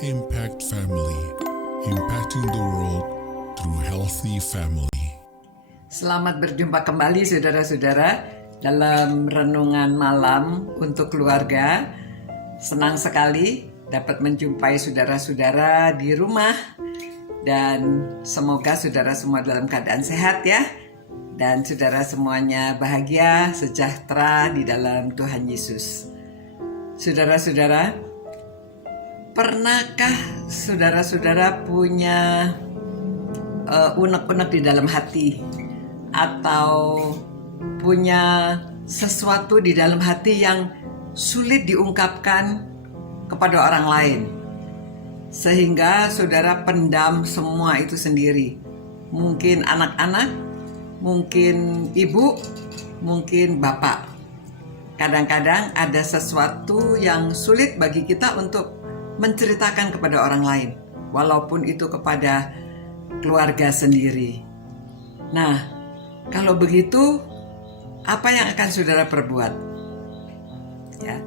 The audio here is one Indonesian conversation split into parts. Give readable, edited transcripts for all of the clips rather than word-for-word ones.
Impact Family, impacting the world through healthy family. Selamat berjumpa kembali saudara-saudara dalam renungan malam untuk keluarga. Senang sekali dapat menjumpai saudara-saudara di rumah dan semoga saudara semua dalam keadaan sehat ya. Dan saudara semuanya bahagia, sejahtera di dalam Tuhan Yesus. Saudara-saudara, pernahkah saudara-saudara punya unek-unek di dalam hati atau punya sesuatu di dalam hati yang sulit diungkapkan kepada orang lain sehingga saudara pendam semua itu sendiri? Mungkin anak-anak, mungkin ibu, mungkin bapak. Kadang-kadang ada sesuatu yang sulit bagi kita untuk menceritakan kepada orang lain, walaupun itu kepada keluarga sendiri. Nah, kalau begitu, apa yang akan saudara perbuat? Ya,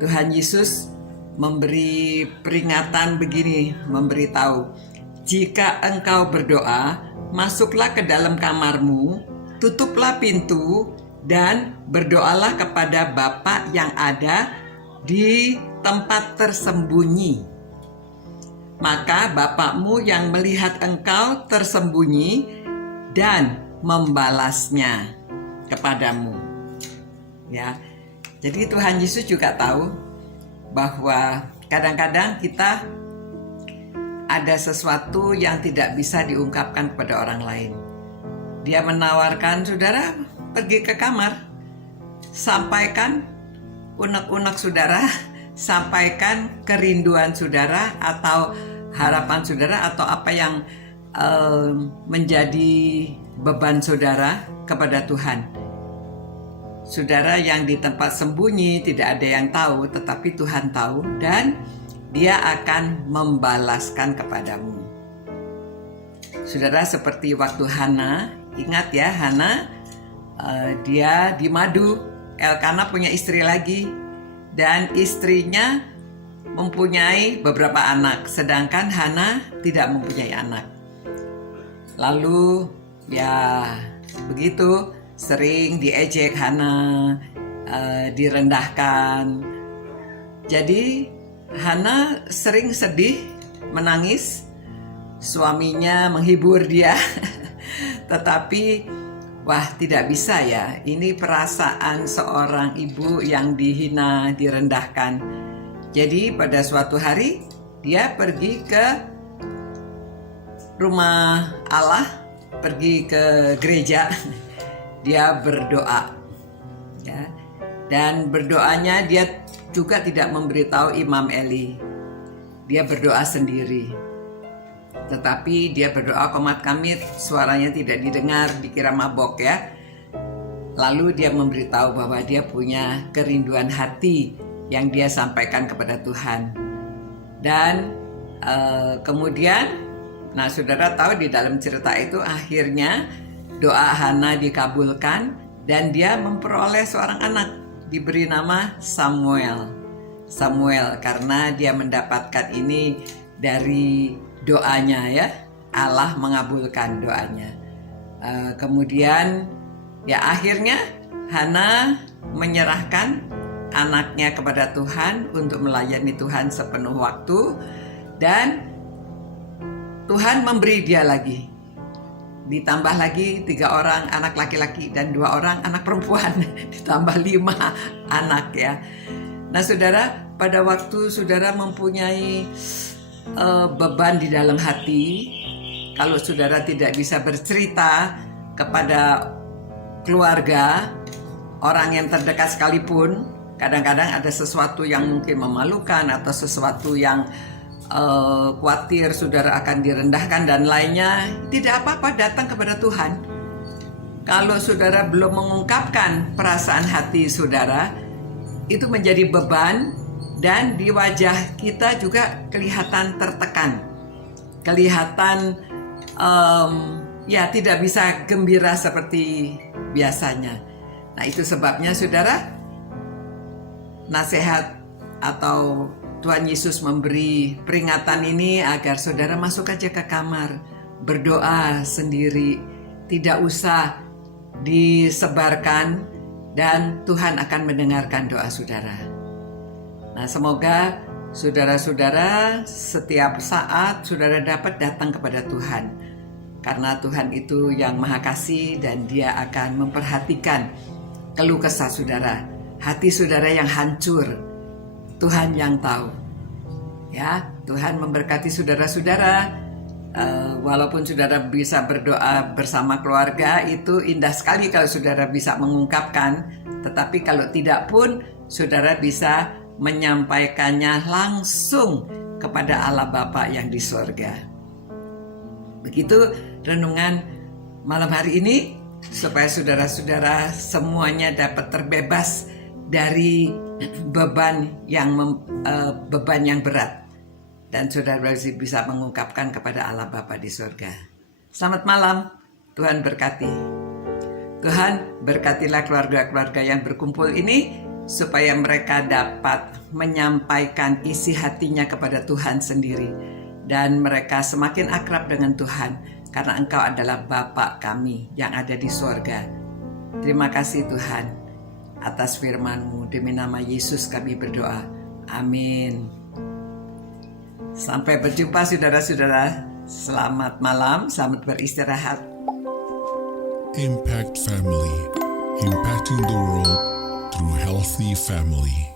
Tuhan Yesus memberi peringatan begini, memberitahu, jika engkau berdoa, masuklah ke dalam kamarmu, tutuplah pintu, dan berdoalah kepada Bapa yang ada di tempat tersembunyi. Maka Bapakmu yang melihat engkau tersembunyi dan membalasnya kepadamu. Ya, jadi Tuhan Yesus juga tahu bahwa kadang-kadang kita ada sesuatu yang tidak bisa diungkapkan kepada orang lain. Dia menawarkan saudara pergi ke kamar, sampaikan unek-unek saudara, sampaikan kerinduan saudara atau harapan saudara atau apa yang menjadi beban saudara kepada Tuhan. Saudara yang di tempat sembunyi tidak ada yang tahu, tetapi Tuhan tahu dan Dia akan membalaskan kepadamu. Saudara, seperti waktu Hana, ingat ya, Hana dia di madu. Elkana punya istri lagi dan istrinya mempunyai beberapa anak, sedangkan Hana tidak mempunyai anak. Lalu ya begitu, sering diejek Hana, direndahkan. Jadi Hana sering sedih, menangis. Suaminya menghibur dia tetapi wah, tidak bisa ya. Ini perasaan seorang ibu yang dihina, direndahkan. Jadi pada suatu hari dia pergi ke rumah Allah, pergi ke gereja. Dia berdoa. Ya. Dan berdoanya dia juga tidak memberitahu Imam Eli. Dia berdoa sendiri. Tetapi dia berdoa komat kamit, suaranya tidak didengar, dikira mabok ya. Lalu dia memberitahu bahwa dia punya kerinduan hati yang dia sampaikan kepada Tuhan. Dan kemudian, nah saudara tahu di dalam cerita itu akhirnya doa Hana dikabulkan dan dia memperoleh seorang anak, diberi nama Samuel. Samuel karena dia mendapatkan ini dari doanya ya, Allah mengabulkan doanya. Kemudian ya akhirnya Hana menyerahkan anaknya kepada Tuhan untuk melayani Tuhan sepenuh waktu dan Tuhan memberi dia lagi. Ditambah lagi 3 orang anak laki-laki dan 2 orang anak perempuan, ditambah 5 anak ya. Nah saudara, pada waktu saudara mempunyai beban di dalam hati, kalau saudara tidak bisa bercerita kepada keluarga, orang yang terdekat sekalipun, kadang-kadang ada sesuatu yang mungkin memalukan atau sesuatu yang khawatir saudara akan direndahkan dan lainnya, tidak apa-apa, datang kepada Tuhan. Kalau saudara belum mengungkapkan perasaan hati saudara, itu menjadi beban. Dan di wajah kita juga kelihatan tertekan, kelihatan ya tidak bisa gembira seperti biasanya. Nah itu sebabnya saudara, nasihat atau Tuhan Yesus memberi peringatan ini agar saudara masuk aja ke kamar, berdoa sendiri, tidak usah disebarkan, dan Tuhan akan mendengarkan doa saudara. Nah, semoga saudara-saudara setiap saat saudara dapat datang kepada Tuhan, karena Tuhan itu yang Maha Kasih dan Dia akan memperhatikan keluh kesah saudara, hati saudara yang hancur. Tuhan yang tahu. Ya, Tuhan memberkati saudara-saudara. Walaupun saudara bisa berdoa bersama keluarga, itu indah sekali kalau saudara bisa mengungkapkan. Tetapi kalau tidak pun, saudara bisa menyampaikannya langsung kepada Allah Bapa yang di sorga. Begitu renungan malam hari ini, supaya saudara-saudara semuanya dapat terbebas dari beban yang berat, dan saudara bisa mengungkapkan kepada Allah Bapa di surga. Selamat malam, Tuhan berkati. Tuhan berkatilah keluarga-keluarga yang berkumpul ini, supaya mereka dapat menyampaikan isi hatinya kepada Tuhan sendiri, dan mereka semakin akrab dengan Tuhan, karena Engkau adalah Bapa kami yang ada di surga. Terima kasih Tuhan atas firman-Mu. Demi nama Yesus kami berdoa. Amin. Sampai berjumpa saudara-saudara. Selamat malam, selamat beristirahat. Impact Family, impacting the world through healthy family.